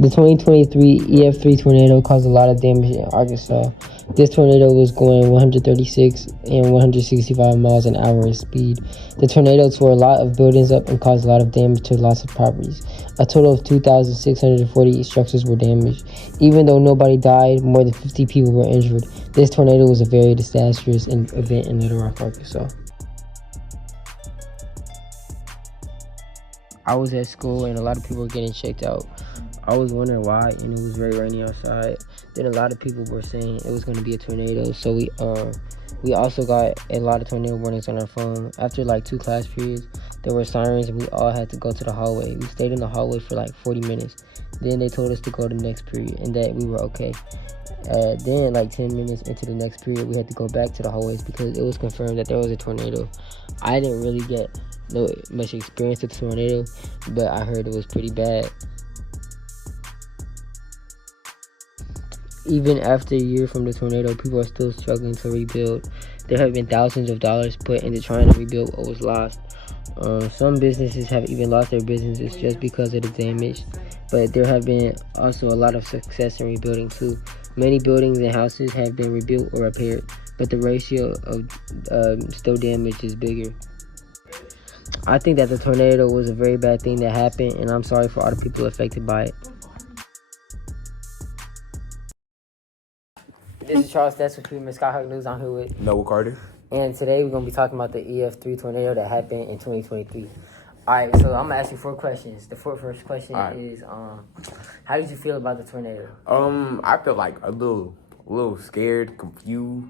The 2023 EF3 tornado caused a lot of damage in Arkansas. This tornado was going 136 and 165 miles an hour at speed. The tornado tore a lot of buildings up and caused a lot of damage to lots of properties. A total of 2,640 structures were damaged. Even though nobody died, more than 50 people were injured. This tornado was a very disastrous event in Little Rock, Arkansas. I was at school and a lot of people were getting checked out. I was wondering why, and it was very rainy outside. Then a lot of people were saying it was going to be a tornado, so we also got a lot of tornado warnings on our phone. After like 2 class periods, there were sirens and we all had to go to the hallway. We stayed in the hallway for like 40 minutes. Then they told us to go to the next period and that we were okay. Then like 10 minutes into the next period, we had to go back to the hallways because it was confirmed that there was a tornado. I didn't really get much experience with the tornado, but I heard it was pretty bad. Even after a year from the tornado, people are still struggling to rebuild. There have been thousands of dollars put into trying to rebuild what was lost. Some businesses have even lost their businesses just because of the damage, but there have been also a lot of success in rebuilding too. Many buildings and houses have been rebuilt or repaired, but the ratio of still damage is bigger. I think that the tornado was a very bad thing that happened, and I'm sorry for all the people affected by it. This is Charles Staats with Premium Skyhawk News. I'm here with Noah Carter. And today we're going to be talking about the EF3 tornado that happened in 2023. Alright, so I'm going to ask you 4 questions. The first question is, how did you feel about the tornado? I felt like a little scared, confused,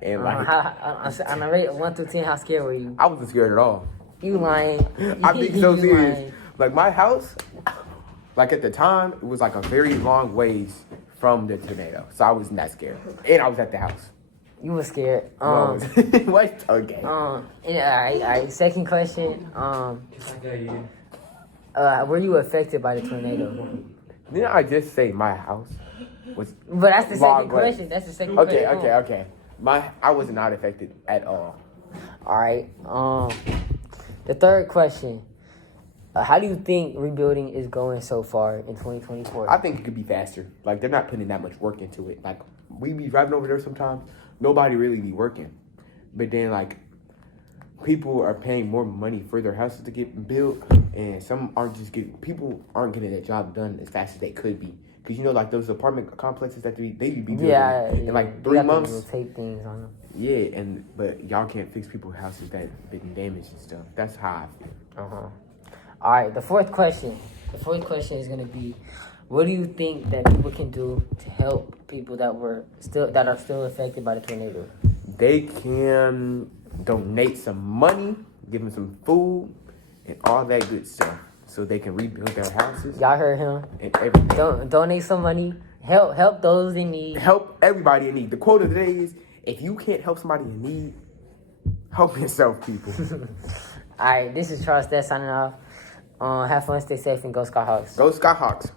and like... On a rate of 1 through 10, how scared were you? I wasn't scared at all. You lying. I'm being so serious. Lying. Like, my house, like at the time, it was like a very long ways from the tornado. So I wasn't that scared. And I was at the house. You were scared. What? Okay. Alright. Second question. Were you affected by the tornado? Didn't I just say my house was... But that's the second question. That's the second question. Okay. I was not affected at all. Alright. The third question. How do you think rebuilding is going so far in 2024? I think it could be faster. Like, they're not putting that much work into it. Like, we be driving over there sometimes, nobody really be working. But then, like, people are paying more money for their houses to get built, and people aren't getting their job done as fast as they could be. Because, you know, like, those apartment complexes that they be building in, like, 3 months. Tape things on them. Yeah, but y'all can't fix people's houses that been damaged and stuff. That's how I feel. All right, the fourth question. The fourth question is going to be, what do you think that people can do to help people that are still affected by the tornado? They can donate some money, give them some food, and all that good stuff, so they can rebuild their houses. Y'all heard him. And everything. Donate some money. Help those in need. Help everybody in need. The quote of the day is, if you can't help somebody in need, help yourself, people. All right, this is Charles Staats signing off. Have fun, stay safe, and go Skyhawks. Go Skyhawks.